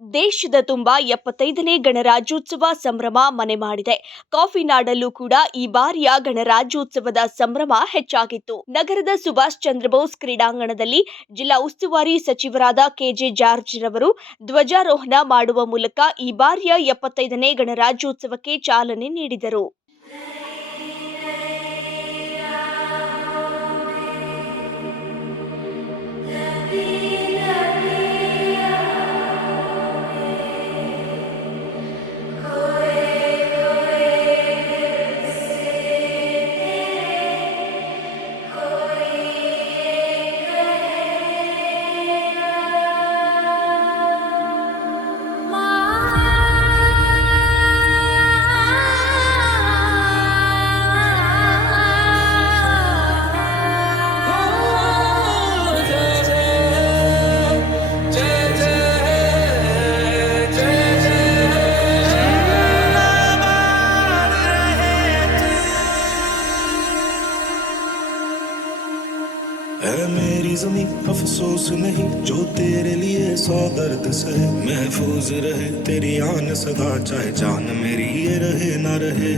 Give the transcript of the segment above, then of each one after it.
ದೇಶದ ತುಂಬ ಎಪ್ಪತ್ತೈದನೇ ಗಣರಾಜ್ಯೋತ್ಸವ ಸಂಭ್ರಮ ಮನೆ ಮಾಡಿದೆ. ಕಾಫಿ ನಾಡಲ್ಲೂ ಕೂಡ ಈ ಬಾರಿಯ ಗಣರಾಜ್ಯೋತ್ಸವದ ಸಂಭ್ರಮ ಹೆಚ್ಚಾಗಿತ್ತು. ನಗರದ ಸುಭಾಷ್ ಚಂದ್ರ ಬೋಸ್ ಕ್ರೀಡಾಂಗಣದಲ್ಲಿ ಜಿಲ್ಲಾ ಉಸ್ತುವಾರಿ ಸಚಿವರಾದ ಕೆಜೆ ಜಾರ್ಜ್ ರವರು ಧ್ವಜಾರೋಹಣ ಮಾಡುವ ಮೂಲಕ ಈ ಬಾರಿಯ ಎಪ್ಪತ್ತೈದನೇ ಗಣರಾಜ್ಯೋತ್ಸವಕ್ಕೆ ಚಾಲನೆ ನೀಡಿದರು. मेरी जमी अफसोस नहीं जो तेरे लिए सौ दर्द सहे महफूज रहे तेरी आन सदा चाहे जान मेरी ये रहे ना रहे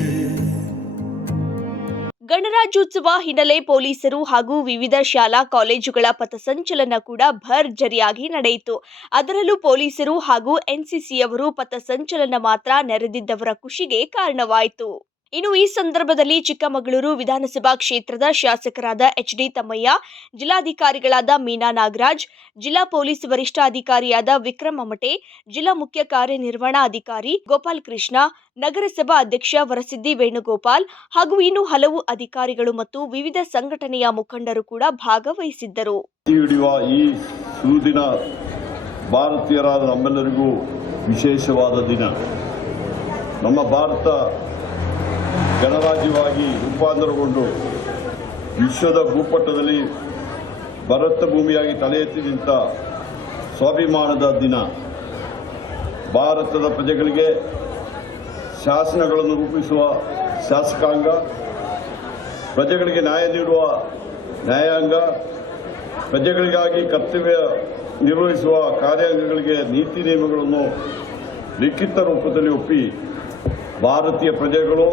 ಗಣರಾಜ್ಯೋತ್ಸವ ಹಿನ್ನೆಲೆ ಪೊಲೀಸರು ಹಾಗೂ ವಿವಿಧ ಶಾಲಾ ಕಾಲೇಜುಗಳ ಪಥಸಂಚಲನ ಕೂಡ ಭರ್ಜರಿಯಾಗಿ ನಡೆಯಿತು ಅದರಲ್ಲೂ ಪೊಲೀಸರು ಹಾಗೂ ಎನ್ಸಿಸಿಯವರು ಪಥಸಂಚಲನ ಮಾತ್ರ ನೆರೆದಿದ್ದವರ ಖುಷಿಗೆ ಕಾರಣವಾಯಿತು ಇನ್ನು ಈ ಸಂದರ್ಭದಲ್ಲಿ ಚಿಕ್ಕಮಗಳೂರು ವಿಧಾನಸಭಾ ಕ್ಷೇತ್ರದ ಶಾಸಕರಾದ ಎಚ್ ಡಿ ತಮ್ಮಯ್ಯ, ಜಿಲ್ಲಾಧಿಕಾರಿಗಳಾದ ಮೀನಾ ನಾಗರಾಜ್, ಜಿಲ್ಲಾ ಪೊಲೀಸ್ ವರಿಷ್ಠಾಧಿಕಾರಿಯಾದ ವಿಕ್ರಮ್ ಅಮಟೆ, ಜಿಲ್ಲಾ ಮುಖ್ಯ ಕಾರ್ಯನಿರ್ವಹಣಾಧಿಕಾರಿ ಗೋಪಾಲ್ ಕೃಷ್ಣ, ನಗರಸಭಾ ಅಧ್ಯಕ್ಷ ವರಸಿದ್ದಿ ವೇಣುಗೋಪಾಲ್ ಹಾಗೂ ಇನ್ನು ಹಲವು ಅಧಿಕಾರಿಗಳು ಮತ್ತು ವಿವಿಧ ಸಂಘಟನೆಯ ಮುಖಂಡರು ಕೂಡ ಭಾಗವಹಿಸಿದ್ದರು. ಭಾರತೀಯರಾದ ನಮ್ಮೆಲ್ಲರಿಗೂ ವಿಶೇಷವಾದ ದಿನ. ನಮ್ಮ ಭಾರತ ಗಣರಾಜ್ಯವಾಗಿ ರೂಪಾಂತರಗೊಂಡು ವಿಶ್ವದ ಭೂಪಟದಲ್ಲಿ ಭರತ ಭೂಮಿಯಾಗಿ ತಲೆ ಎತ್ತಿ ಸ್ವಾಭಿಮಾನದ ದಿನ. ಭಾರತದ ಪ್ರಜೆಗಳಿಗೆ ಶಾಸನಗಳನ್ನು ರೂಪಿಸುವ ಶಾಸಕಾಂಗ, ಪ್ರಜೆಗಳಿಗೆ ನ್ಯಾಯ ನೀಡುವ ನ್ಯಾಯಾಂಗ, ಪ್ರಜೆಗಳಿಗಾಗಿ ಕರ್ತವ್ಯ ನಿರ್ವಹಿಸುವ ಕಾರ್ಯಾಂಗಗಳಿಗೆ ನೀತಿ ನಿಯಮಗಳನ್ನು ಲಿಖಿತ ರೂಪದಲ್ಲಿ ಒಪ್ಪಿ ಭಾರತೀಯ ಪ್ರಜೆಗಳು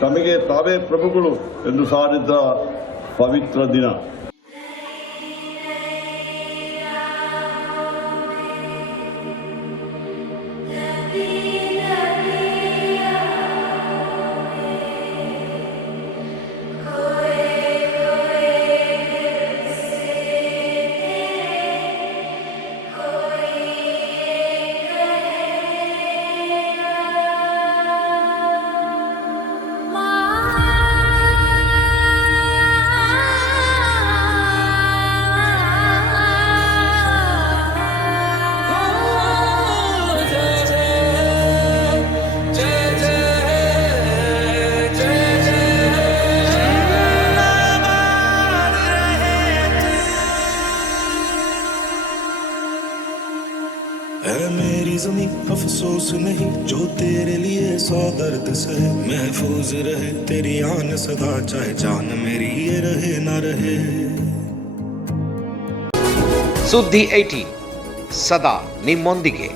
ತಮಗೆ ತಾವೇ ಪ್ರಭುಗಳು ಎಂದು ಸಾರಿದ್ದ ಪವಿತ್ರ ದಿನ. जमी अफसोस नहीं, जो तेरे लिए सौ दर्द सहे महफूज रहे। तेरी आन सदा, चाहे जान मेरी ये रहे ना रहे। सुधि एटी, सदा निम्बन्दिके